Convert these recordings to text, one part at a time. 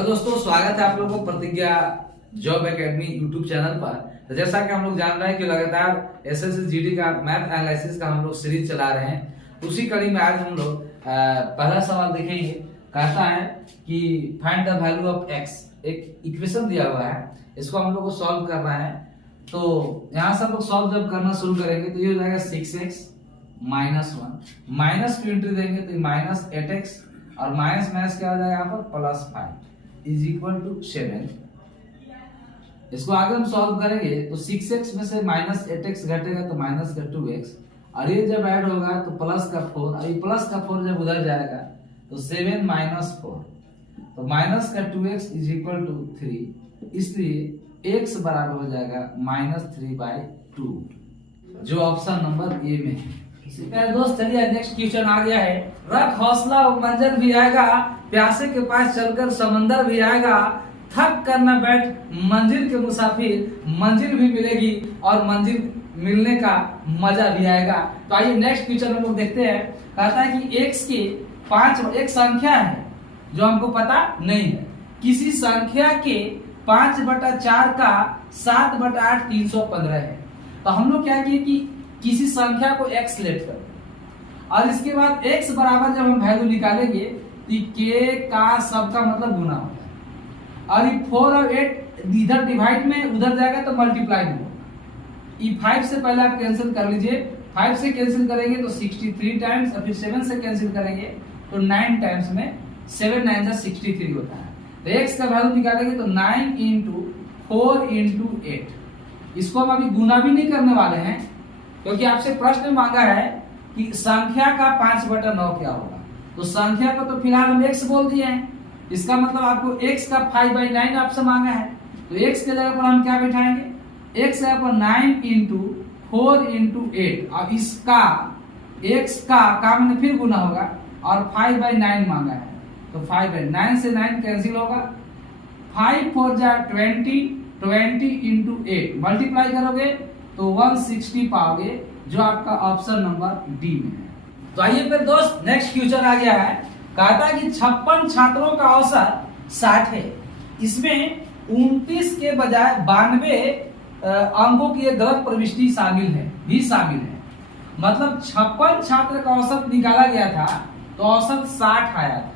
Hello दोस्तों, स्वागत है आप लोगों को प्रतिज्ञा जॉब एकेडमी यूट्यूब चैनल पर। तो जैसा कि हम लोग जान रहे हैं कि लगातार एसएससी जीडी का मैथ एनालिसिस का हम लोग सीरीज चला रहे हैं। उसी कड़ी में आज हम लोग पहला सवाल देखेंगे। कहता है कि find the value of x. एक इक्वेशन दिया हुआ है, इसको हम लोग को सॉल्व करना है। तो यहाँ से हम लोग सॉल्व जब करना शुरू करेंगे तो ये हो जाएगा 6x माइनस 1, माइनस की एंट्री देंगे तो माइनस 8x और माइनस माइनस क्या हो जाएगा यहाँ पर प्लस 5 इज इक्वल टू 7। इसको आगे हम सॉल्व करेंगे तो 6x में से माइनस 8x घटेगा तो माइनस का 2x और ये जब ऐड होगा तो प्लस का 4 और ये प्लस का 4 जब उधर जाएगा तो 7 माइनस 4 तो माइनस का 2x इज इक्वल टू 3, इसलिए x बराबर हो जाएगा -3/2 जो ऑप्शन नंबर ए में है। मेरे दोस्त चलिए नेक्स्ट क्वेश्चन आ गया है। रख हौसला मंजर भी आएगा, प्यासे के पास चलकर समंदर भी आएगा, थक कर न बैठ मंजिल के मुसाफिर, मंजिल भी मिलेगी और मंजिल मिलने का मजा भी आएगा। तो आइए नेक्स्ट क्वेश्चन हम लोग देखते हैं। कहता है कि x के 5 एक संख्या है जो हमको पता नहीं है। किसी संख्या के 5/4 का 7/8 315 है। तो हम लोग क्या किए कि किसी संख्या को x लेट कर और इसके बाद x बराबर जब हम वैल्यू निकालेंगे तो k का सबका मतलब गुना होगा और ये 4 और 8 इधर डिवाइड में उधर जाएगा तो मल्टीप्लाई में होगा। ये 5 से पहले आप कैंसिल कर लीजिए, 5 से कैंसिल करेंगे तो 63 टाइम्स और फिर 7 से कैंसिल करेंगे तो 9 टाइम्स में 7 9 63 होता है। तो x का वैल्यू निकालेंगे तो 9 × 4 × 8। इसको हम अभी गुना भी नहीं करने वाले हैं क्योंकि आपसे प्रश्न मांगा है कि संख्या का 5/9 क्या होगा। तो संख्या को तो फिलहाल हम x बोल दिए हैं, इसका मतलब आपको x का 5/9 आपसे मांगा है। तो x के जगह पर हम क्या बैठाएंगे, x जगह पर 9 × 4 × 8 और इसका x का मैंने फिर गुना होगा और 5/9 मांगा है तो 5/9 से 9 कैंसिल होगा। 5 4 जा 20 × 8 मल्टीप्लाई करोगे तो 160 पाओगे जो आपका ऑप्शन नंबर डी में है। तो आइए फिर दोस्त नेक्स्ट क्वेश्चन आ गया है। कहता है कि 56 छात्रों का औसत 60 है, इसमें 29 के बजाय 92 अंकों की एक गलत प्रविष्टि शामिल है। मतलब 56 छात्र का औसत निकाला गया था तो औसत 60 आया था।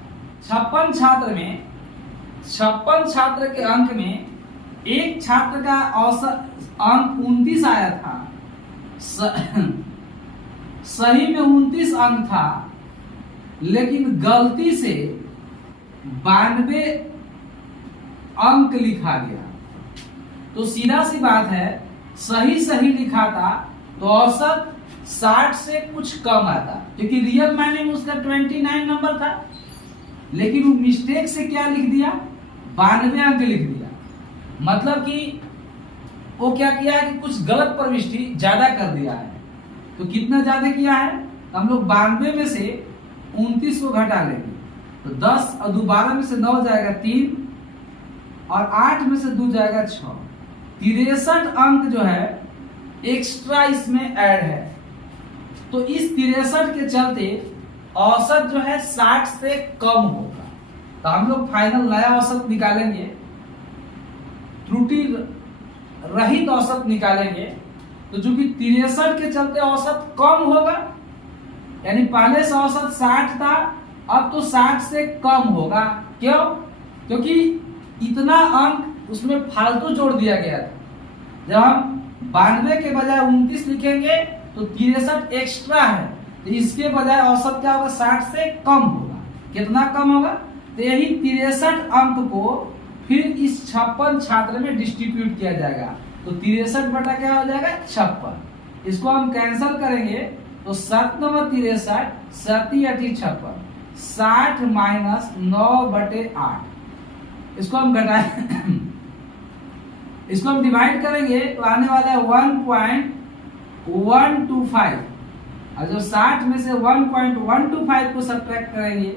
56 छात्र के अंक में एक छात्र का औसत अंक 29 आया था। सही में 29 अंक था लेकिन गलती से 92 अंक लिखा गया। तो सीधा सी बात है, सही लिखा था तो औसत 60 से कुछ कम आता क्योंकि रियल मायने में उसका 29 नंबर था, लेकिन वो मिस्टेक से क्या लिख दिया, 92 अंक लिख दिया। मतलब कि वो क्या किया है कि कुछ गलत प्रविष्टि ज्यादा कर दिया है। तो कितना ज्यादा किया है, तो हम लोग 92 में से 29 को घटा लेंगे तो 10 और 2 12 में से 9 जाएगा 3 और 8 में से 2 जाएगा 6। 63 अंक जो है एक्स्ट्रा इसमें ऐड है। तो इस 63 के चलते औसत जो है 60 से कम होगा। तो हम लोग फाइनल नया औसत निकालेंगे, त्रुटि रहित औसत निकालेंगे। तो जो कि 63 के चलते औसत कम होगा, यानी पहले से औसत 60 था अब तो 60 से कम होगा। क्यों? क्योंकि इतना अंक उसमें फालतू जोड़ दिया गया था। जब हम 92 के बजाय 29 लिखेंगे तो 63 एक्स्ट्रा है, तो इसके बजाय औसत क्या होगा, 60 से कम होगा। कितना कम होगा, तो यही 63 अंक को फिर इस 56 छात्र में डिस्ट्रीब्यूट किया जाएगा। तो 63 बटा क्या हो जाएगा, 56। इसको हम कैंसिल करेंगे तो 7 × 63 7 × 56 60 माइनस 9/8। इसको हम घटाएं इसको हम डिवाइड करेंगे तो आने वाला है 1.125 और जब 60 में से 1.125 को सब्ट्रैक्ट करेंगे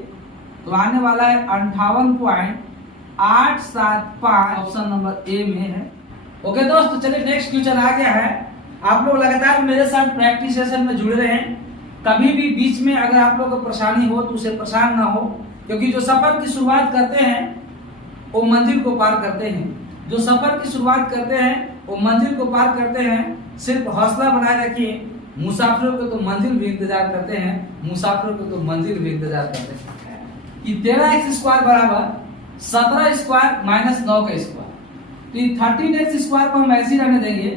तो आने वाला है 58.875। ऑप्शन नंबर ए में है। ओके दोस्त, चलिए नेक्स्ट क्वेश्चन आ गया है। आप लोग लगातार मेरे साथ प्रैक्टिस सेशन में जुड़े रहें। कभी भी बीच में अगर आप लोग को परेशानी हो तो उसे परेशान ना हो, क्योंकि जो सफर की शुरुआत करते हैं वो मंजिल को पार करते हैं। जो सफर की शुरुआत करते हैं वो मंजिल को पार करते हैं। सिर्फ हौसला बनाए रखिए, मुसाफिरों को तो मंजिल भी इंतजार करते हैं, मुसाफिरों को तो मंजिल भी इंतजार करते हैं। कि 13x² बराबर 17² माइनस 9 का स्क्वायर, तो ये 13x² को हम ऐसे ही रहने देंगे।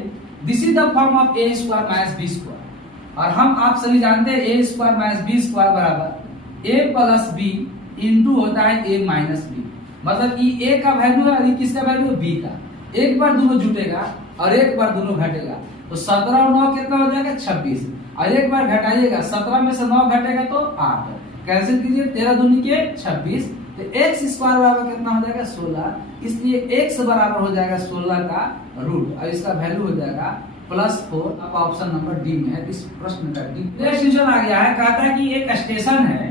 This is the form of a² minus b²। और हम आप सभी जानते हैं a² माइनस b² बराबर a प्लस b इंटू होता है a माइनस b। मतलब कि a का वैल्यू है और ये किसका वैल्यू है, b का। एक बार दोनों जुटेगा और एक बार दोनों घटेगा, तो 17 और 9 कितना हो जाएगा, 26। और एक बार घटाइएगा, 17 में से 9 घटेगा तो 8। कैंसिल कीजिए, 13 दूनी के 26, तो x² बराबर कितना हो जाएगा, 16। इसलिए x बराबर हो जाएगा 16 का रूट और इसका वैल्यू हो जाएगा +4। अब ऑप्शन नंबर डी में है इस प्रश्न का डी। नेक्स्ट क्वेश्चन आ गया है, कहता है कि एक स्टेशन है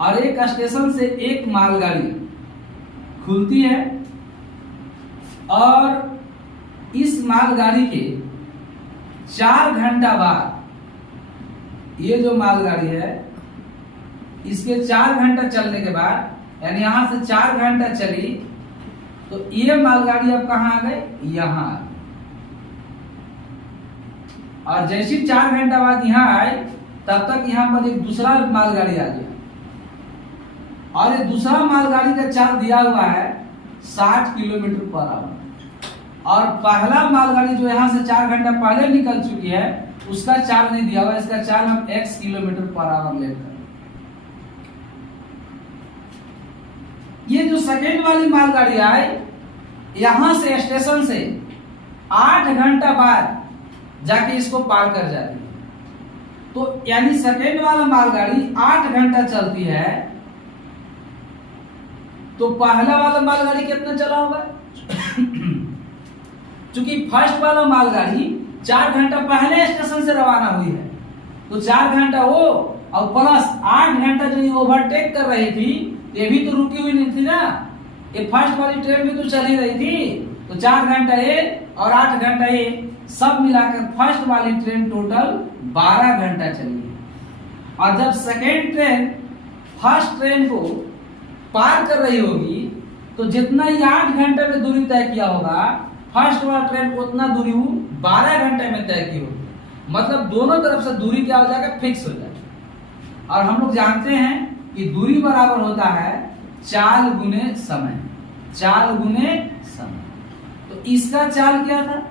और एक स्टेशन से एक मालगाड़ी खुलती है और इस मालगाड़ी के 4 घंटा बाद, ये जो मालगाड़ी है इसके 4 घंटा चलने के बाद, यानी यहां से 4 घंटा चली तो ये मालगाड़ी अब कहां आ गई, यहां। और जैसे 4 घंटा बाद यहां आए तब तक यहां पर एक दूसरा मालगाड़ी आ गया और ये दूसरा मालगाड़ी का चाल दिया हुआ है 60 किलोमीटर पर आवर। और पहला मालगाड़ी जो यहाँ से 4 घंटा पहले निकल चुकी है उसका चाल नहीं दिया हुआ, इसका चाल हम x किलोमीटर पर आवर लेकर। ये जो सेकेंड वाली मालगाड़ी आई यहां से स्टेशन से 8 घंटा बाद जाके इसको पार कर जाती है। तो यानी सेकेंड वाला मालगाड़ी 8 घंटा चलती है, तो पहला वाला मालगाड़ी कितना चला होगा क्योंकि फर्स्ट वाला मालगाड़ी 4 घंटा पहले स्टेशन से रवाना हुई है, तो 4 घंटा वो और प्लस 8 घंटा जो ये ओवरटेक कर रही थी, ये भी तो रुकी हुई नहीं थी ना, ये फर्स्ट वाली ट्रेन भी तो चल ही रही थी। तो 4 घंटा ये और 8 घंटा ये सब मिलाकर फर्स्ट वाली ट्रेन टोटल 12 घंटा चली है। और जब सेकेंड ट्रेन फर्स्ट ट्रेन को पार कर रही होगी तो जितना ही 8 घंटे में दूरी तय किया होगा, फर्स्ट वाला ट्रेन उतना दूरी 12 घंटे में तय की होगी। मतलब दोनों तरफ से दूरी क्या हो जाएगा, फिक्स हो जाएगा। और हम लोग जानते हैं कि दूरी बराबर होता है चाल गुने समय, चाल गुने समय। तो इसका चाल क्या था,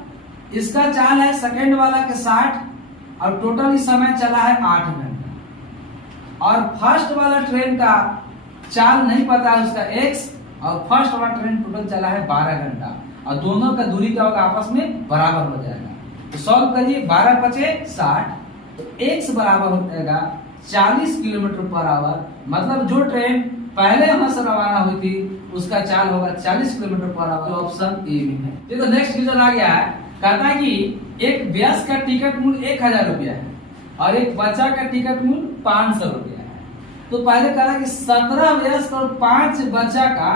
इसका चाल है सेकेंड वाला के 60 और टोटल समय चला है 8 घंटा। और फर्स्ट वाला ट्रेन का चाल नहीं पता है उसका x, और फर्स्ट वाला ट्रेन टोटल चला है 12 घंटा और दोनों का दूरी क्या होगा, आपस में बराबर हो जाएगा। तो सॉल्व करिए, 12 पचे 60, तो x बराबर हो जाएगा 40 किलोमीटर पर आवर। मतलब जो ट्रेन पहले हमें से रवाना हुई थी उसका चाल होगा 40 किलोमीटर पर आवर। तो ऑप्शन ए में है। देखो नेक्स्ट क्वेश्चन आ गया है, कहता है कि एक वयस्क का टिकट मूल्य 1000 रुपया है और एक बच्चा का टिकट मूल्य 500 रुपया है। तो पहले कहा कि 17 वयस्क और 5 बच्चा का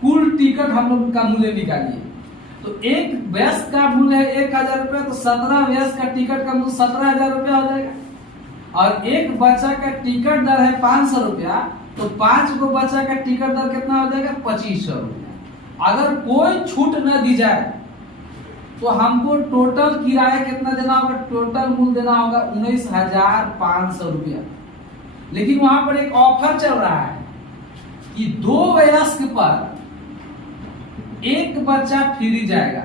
कुल टिकट हम लोग का मूल्य निकालिए। तो एक वयस्क का मूल्य है 1000 रुपया, तो 17 वयस्क का टिकट का मूल्य 17,000 रुपया हो जाएगा। और एक बच्चा का टिकट दर है 500 रुपया, तो 5 को बच्चा का टिकट दर कितना हो जाएगा, 2500 रुपया। अगर कोई छूट न दी जाए तो हमको टोटल किराया कितना देना होगा, टोटल मूल्य देना होगा 19,500 रुपया। लेकिन वहां पर एक ऑफर चल रहा है कि 2 वयस्क पर एक बच्चा फ्री जाएगा।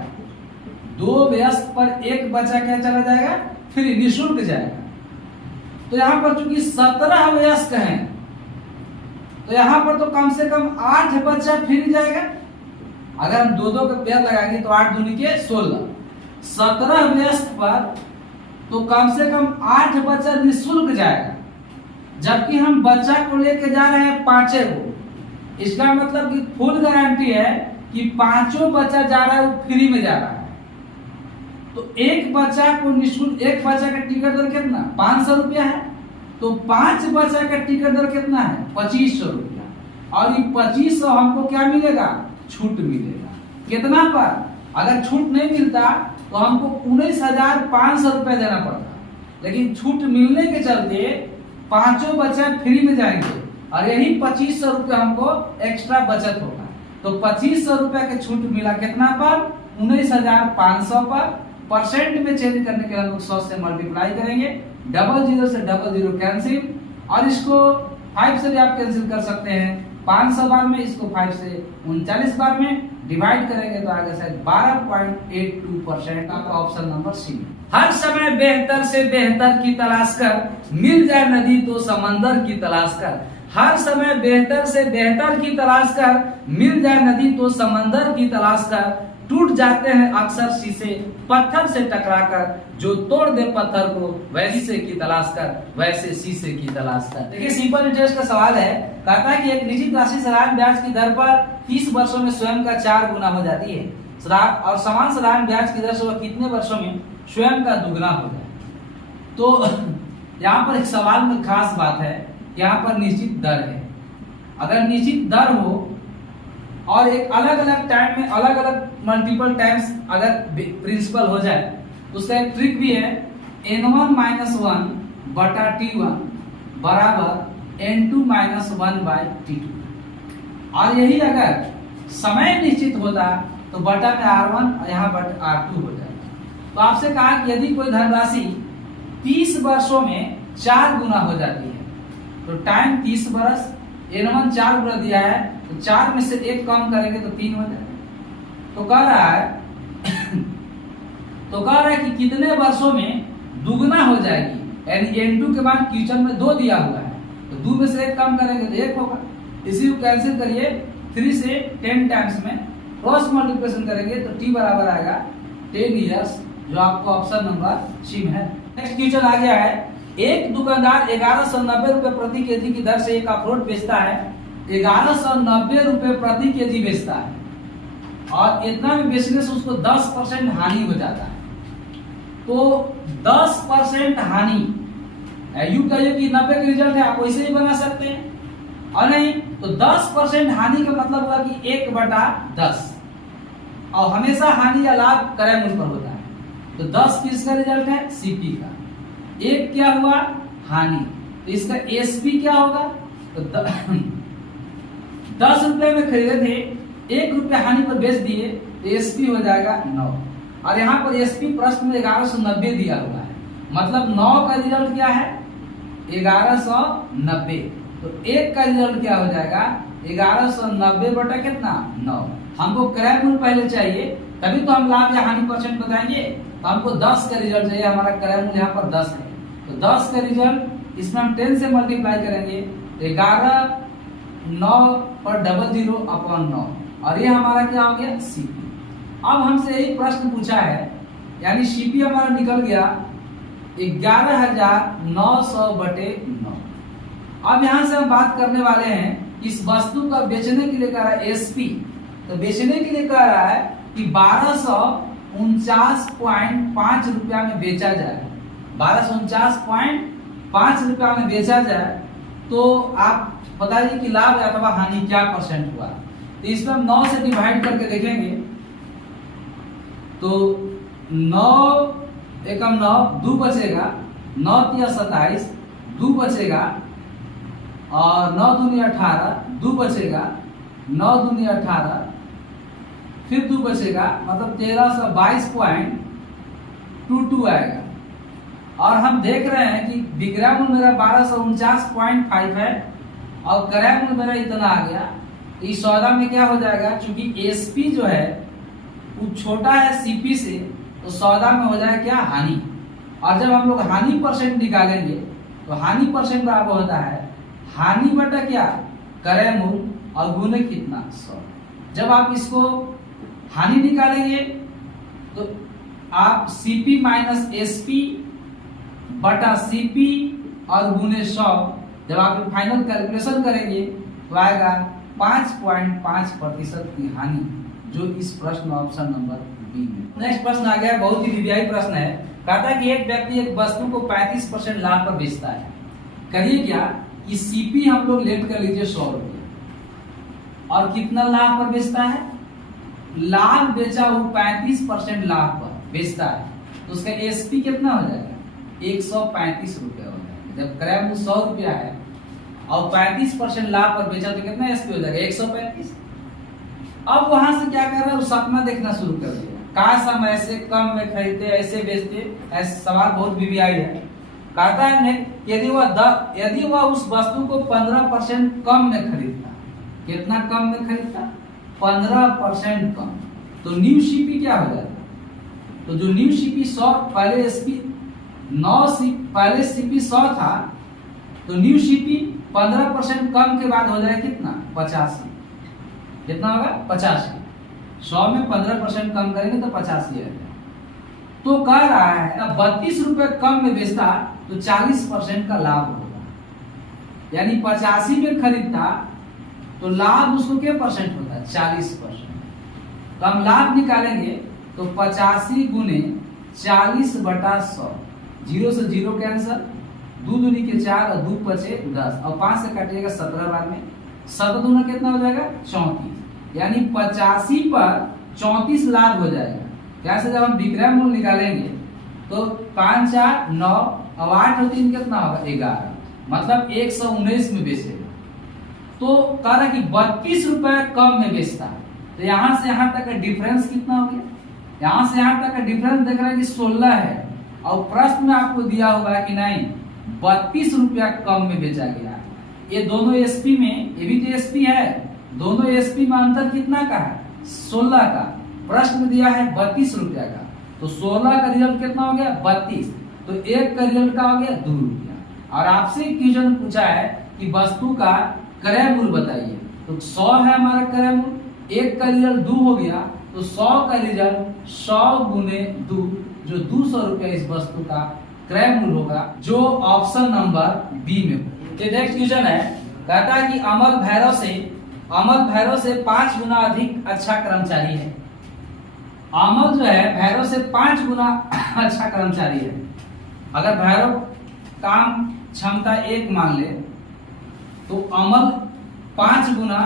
2 वयस्क पर एक बच्चा क्या चला जाएगा, फ्री, निःशुल्क जाएगा। तो यहाँ पर चूंकि 17 वयस्क हैं तो यहाँ पर तो कम से कम 8 बच्चा फ्री जाएगा। अगर हम 2-2 का पेयर लगाएंगे तो 8 दूनी के 16, 17 वयस्क पर तो कम से कम 8 बच्चा निःशुल्क जाएगा। जबकि हम बच्चा को लेके जा रहे हैं 5 को, इसका मतलब कि फुल गारंटी है कि 5 बच्चा जा रहा है वो फ्री में जा रहा है। तो एक बच्चा को निःशुल्क, एक बच्चा का टिकट दर कितना, 500 रुपया है, तो 5 बच्चा का टिकट दर कितना है, 2500 रुपया। और ये 2500 हमको क्या मिलेगा, छूट मिलेगा। कितना पर, अगर छूट नहीं मिलता तो हमको 19,500 रुपया देना पड़ता, लेकिन छूट मिलने के चलते 5 बच्चा फ्री में जाएंगे और यही 2500 रुपया हमको एक्स्ट्रा बचत होगा। तो 2500 रुपए के छूट मिला कितना पर, 19,500 पर। परसेंट में चेंज करने के लिए हम लोग 100 से मल्टीप्लाई करेंगे, 00 से 00 कैंसिल, और इसको 5 से भी आप कैंसिल कर सकते हैं 500 बार में, इसको 5 से 39 बार में डिवाइड करेंगे तो आगे से 12.82% आपका ऑप्शन नंबर सी। हर समय बेहतर से बेहतर की तलाश कर, मिल जाए नदी तो समंदर की तलाश कर। हर समय बेहतर से बेहतर की तलाश कर, मिल जाए नदी तो समंदर की तलाश कर। टूट जाते हैं अक्सर शीशे पत्थर से टकराकर, जो तोड़ दे पत्थर को वैसे की तलाश कर, वैसे शीशे की तलाश कर। देखिए सिंपल इंटरेस्ट का सवाल है, कहता है कि एक निश्चित राशि साधारण ब्याज की दर पर 30 वर्षों में स्वयं का 4 गुना हो जाती है, और समान साधारण ब्याज की दर से वह कितने वर्षों में स्वयं का दुगना हो जाए। तो यहाँ पर एक सवाल में खास बात है, यहाँ पर निश्चित दर है। अगर निश्चित दर हो और एक अलग अलग टाइम में अलग अलग मल्टीपल टाइम्स अगर प्रिंसिपल हो जाए, तो उसका एक ट्रिक भी है, n1 - 1 बटा t1 बराबर n2 - 1 बाई t2। और यही अगर समय निश्चित होता तो बटा में r1 और यहाँ बटा r2 हो जाएगा। तो आपसे कहा कि यदि कोई धनराशि 30 वर्षों में 4 गुना हो जाती है, तो टाइम 30 वर्ष, n1 4 गुना दिया है, तो 4 में से 1 कम करेंगे तो 3 हो जाएगा। तो कह रहा है कि कितने वर्षों में दुगना हो जाएगी, यानी n2 के बाद क्वेश्चन में 2 दिया हुआ है, तो 2 में से 1 कम करेंगे तो 1 होगा। इसी को कैंसिल करिए, 3 से 10 टाइम्स में क्रॉस मल्टीप्लिकेशन करेंगे तो t बराबर आएगा 10 इयर्स, जो आपको ऑप्शन नंबर सी में है। नेक्स्ट क्वेश्चन आ गया है, एक दुकानदार 1190 रुपए प्रति केजी की दर से एक अखरोट बेचता है, 1190 रुपए प्रति केजी बेचता है, और इतना में बेचने से उसको 10% हानि हो जाता है। तो 10% हानि, यूं कहिए कि 90 का रिजल्ट है, आप वैसे ही बना सकते हैं, और नहीं तो 10% हानि का मतलब हुआ कि 1/10, और हमेशा हानि या लाभ क्रय मूल्य पर होता है। तो 10 किसका रिजल्ट है, सीपी का। 1 क्या हुआ, हानि, तो इसका एसपी क्या होगा, तो 10 रुपए में खरीदे थे, 1 रुपया हानि पर बेच दिए, तो एसपी हो जाएगा 9। और यहाँ पर एसपी प्रश्न में 1190 दिया हुआ है, मतलब 9 का रिजल्ट क्या है, 1190। तो 1 का रिजल्ट क्या हो जाएगा, 1190 बटा कितना, 9। हमको क्रय मूल्य पहले चाहिए, तभी तो हम लाभ या हानि परसेंट बताएंगे। तो हमको 10 का रिजल्ट चाहिए, हमारा क्रय मूल्य यहाँ पर 10 है, तो 10 का रिजल्ट इसमें हम 10 से मल्टीप्लाई करेंगे, 11 9 पर 00/9, और ये हमारा क्या हो गया, सीपी। अब हमसे यही प्रश्न पूछा है, यानी सीपी हमारा निकल गया 11,900 बटे 9। अब यहाँ से हम बात करने वाले हैं, इस वस्तु का बेचने के लिए कह रहा है एसपी, तो बेचने के लिए कह रहा है कि 1249.5 रुपया में बेचा जाए, 1249.5 रुपया में बेचा जाए, तो आप बताइए कि लाभ अथवा हानि क्या परसेंट हुआ। तो इसमें हम 9 से डिवाइड करके देखेंगे, तो 9 एकम 9, 2 बचेगा, 9 तिया 27, 2 बचेगा, और 9 दूनी 18, 2 बचेगा, 9 दूनी 18, फिर 2 बचेगा, मतलब 1322.22 आएगा। और हम देख रहे हैं कि विक्रय मूल्य मेरा 1249.5 है, और क्रय मूल्य मेरा इतना आ गया। इस सौदा में क्या हो जाएगा, क्योंकि एसपी जो है वो छोटा है सीपी से, तो सौदा में हो जाएगा क्या, हानि। और जब हम लोग हानि परसेंट निकालेंगे, तो हानि परसेंट बराबर होता है हानि बटा क्या, क्रय मूल्य, और गुने कितना, 100। जब आप इसको हानि निकालेंगे तो आप सीपी माइनस एसपी बटा सीपी और गुने 100, जब आप फाइनल कैलकुलेशन करेंगे तो आएगा 5.5% की हानि, जो इस प्रश्न ऑप्शन नंबर बी में। नेक्स्ट प्रश्न आ गया, बहुत ही वीवीआई प्रश्न है। कहता है कि एक व्यक्ति एक वस्तु को 35% लाभ पर बेचता है। करिए क्या कि सीपी हम लोग लेट कर लीजिए 100 रुपये, और कितना लाभ पर बेचता है, लाभ बेचा वो 35% लाभ पर बेचता है, तो उसका एसपी कितना हो जाएगा, 135 रुपया हो जाएगा। जब क्रय मूल्य 100 रुपया है और 35% लाभ पर बेचा, तो कितना एसपी हो जाएगा, 135। अब वहां से क्या कर रहा है, वो सपना देखना शुरू कर दिया, काश हम ऐसे कम में खरीदते, ऐसे बेचते। ऐसे सवाल बहुत बीबीआई है। कहता है यदि वह उस वस्तु को 15% कम में खरीदता, कितना कम में खरीदता, 15% कम, तो न्यू सीपी क्या हो जाता? तो जो न्यू सीपी 100 पहले एसपी 9 पहले सीपी 100 था, तो न्यू सीपी 15% कम के बाद हो जाएगा कितना, 85। कितना होगा, 85। 100 में 15% कम करेंगे तो 85 है। तो कह रहा है अब 32 रुपए कम में बेचता तो 40% का लाभ होगा, यानी 85 में खरीदता तो लाभ उसको क्या परसेंट होता है, 40%। तो हम लाभ निकालेंगे तो 85 गुने 40/100, 0 से 0 कैंसर, 2 दूनी के 4 और 2 बचे 10 और 5 से काटिएगा 17 बार में, 7 दूना कितना हो जाएगा, 34, यानी 85 पर 34 लाभ हो जाएगा। कैसे, जब हम विक्रय मूल्य निकालेंगे तो 5 4 9 और 8 और 3 कितना होगा, 11, मतलब 119 में बेचेगा। तो कह रहा कि 32 रुपए कम में बेचता, तो यहां से यहां तक का डिफरेंस कितना हो गया, यहां से यहां तक का डिफरेंस देख रहा है कि 16 है, और प्रश्न में आपको दिया हुआ है कि नहीं 32 रुपया कम में बेचा गया। ये दोनों एसपी में, ये भी तो एसपी है, दोनों एसपी में अंतर कितना का है, 16 का। प्रश्न दिया है 32 रुपया का, तो 16 का रिजल्ट कितना हो गया, 32, तो एक का रिजल्ट का हो गया 2 रुपया। और आपसे क्वेश्चन पूछा है कि वस्तु का क्रय मूल्य बताइए, तो 100 है हमारा क्रय मूल्य, एक का रिजल्ट 2 हो गया, तो 100 का रिजल्ट 100 गुने 2, जो 200 रुपया इस वस्तु का क्रय मूल्य होगा, जो ऑप्शन नंबर बी में। नेक्स्ट क्वेश्चन है, कहता है कि अमल भैरव से 5 गुना अधिक अच्छा कर्मचारी है। अमल जो है भैरव से 5 गुना अच्छा कर्मचारी है। अगर भैरव काम क्षमता 1 मान ले, तो अमल 5 गुना,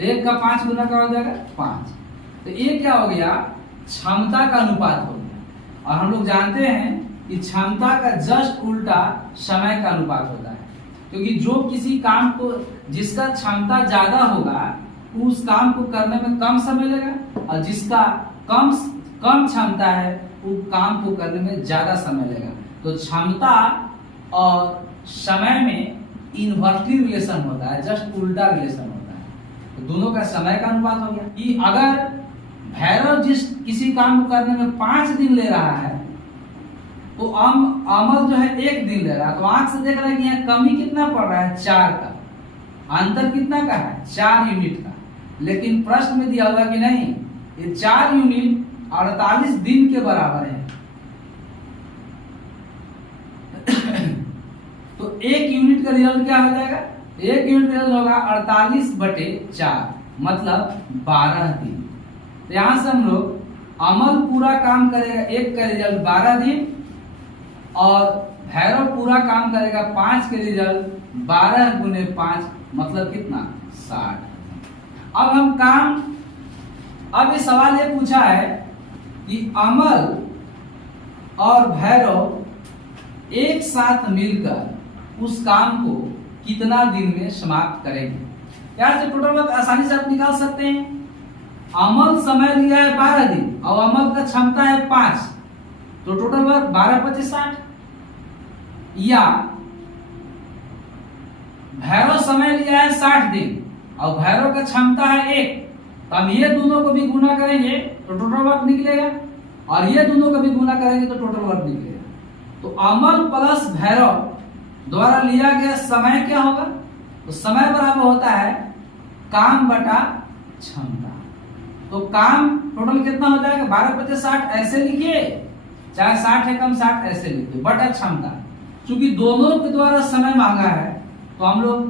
1 का 5 गुना का हो जाएगा 5, तो ये क्या हो गया, क्षमता का अनुपात हो गया। और हम लोग जानते हैं कि क्षमता का जस्ट उल्टा समय का अनुपात होता है, क्योंकि जो किसी काम को, जिसका क्षमता ज्यादा होगा उस काम को करने में कम समय लगेगा, और जिसका कम क्षमता है उस काम को करने में ज्यादा समय लगेगा। तो क्षमता और समय में इनवर्सली रिलेशन होता है, जस्ट उल्टा रिलेशन होता है। तो दोनों का समय का अनुपात हो गया कि अगर भैरव किसी काम को करने में 5 दिन ले रहा है, तो अमल जो है 1 दिन ले रहा है, तो आंख से देख रहा है कि यहाँ कमी कितना पड़ रहा है, 4 का, अंतर कितना का है, 4 यूनिट का। लेकिन प्रश्न में दिया हुआ कि नहीं, ये 4 यूनिट 48 दिन के बराबर है। तो 1 यूनिट का रिजल्ट क्या हो जाएगा, 1 यूनिट रिजल्ट होगा 48/4, मतलब 12 दिन। तो यहां से हम लोग अमल पूरा काम करेगा 1 का रिजल्ट 12 दिन, और भैरव पूरा काम करेगा 5 के रिजल्ट 12 गुने 5, मतलब कितना, 60। अब ये सवाल ये पूछा है कि अमल और भैरव एक साथ मिलकर उस काम को कितना दिन में समाप्त करेंगे। यहाँ से टोटल वर्क आसानी से आप निकाल सकते हैं। अमल समय लिया है 12 दिन और अमल का क्षमता है 5, तो टोटल वर्क 12×25 60। या भैरव समय लिया है 60 दिन और भैरव का क्षमता है 1, तो हम ये दोनों को भी गुना करेंगे तो टोटल वर्क निकलेगा, और ये दोनों को भी गुना करेंगे तो टोटल वर्क निकलेगा। तो अमल प्लस भैरव द्वारा लिया गया समय क्या होगा, तो समय बराबर होता है काम बटा क्षमता। तो काम टोटल कितना हो जाएगा, 12×25 60 ऐसे लिखिए, चाहे 60 है कम 60 ऐसे लिखिए, बटा क्षमता। चूंकि दोनों के द्वारा समय मांगा है तो हम लोग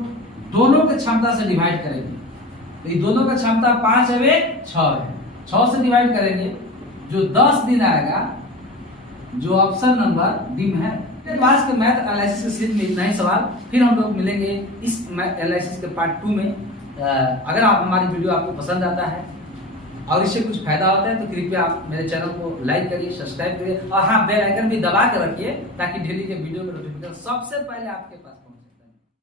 दोनों के क्षमता से डिवाइड करेंगे। तो ये दोनों का क्षमता 5 है 6 है, 6 से डिवाइड करेंगे, जो 10 दिन आएगा, जो ऑप्शन नंबर डी में है। आज के मैथ एनालिसिस के सीरीज में इतना ही सवाल, फिर हम लोग मिलेंगे इस मैथ एनालिसिस के पार्ट 2 में। अगर आप हमारी वीडियो आपको पसंद आता है और इससे कुछ फायदा होता है तो कृपया आप मेरे चैनल को लाइक करिए, सब्सक्राइब करिए, और हाँ बेल आइकन भी दबा के रखिए ताकि डेली के वीडियो का नोटिफिकेशन सबसे पहले आपके पास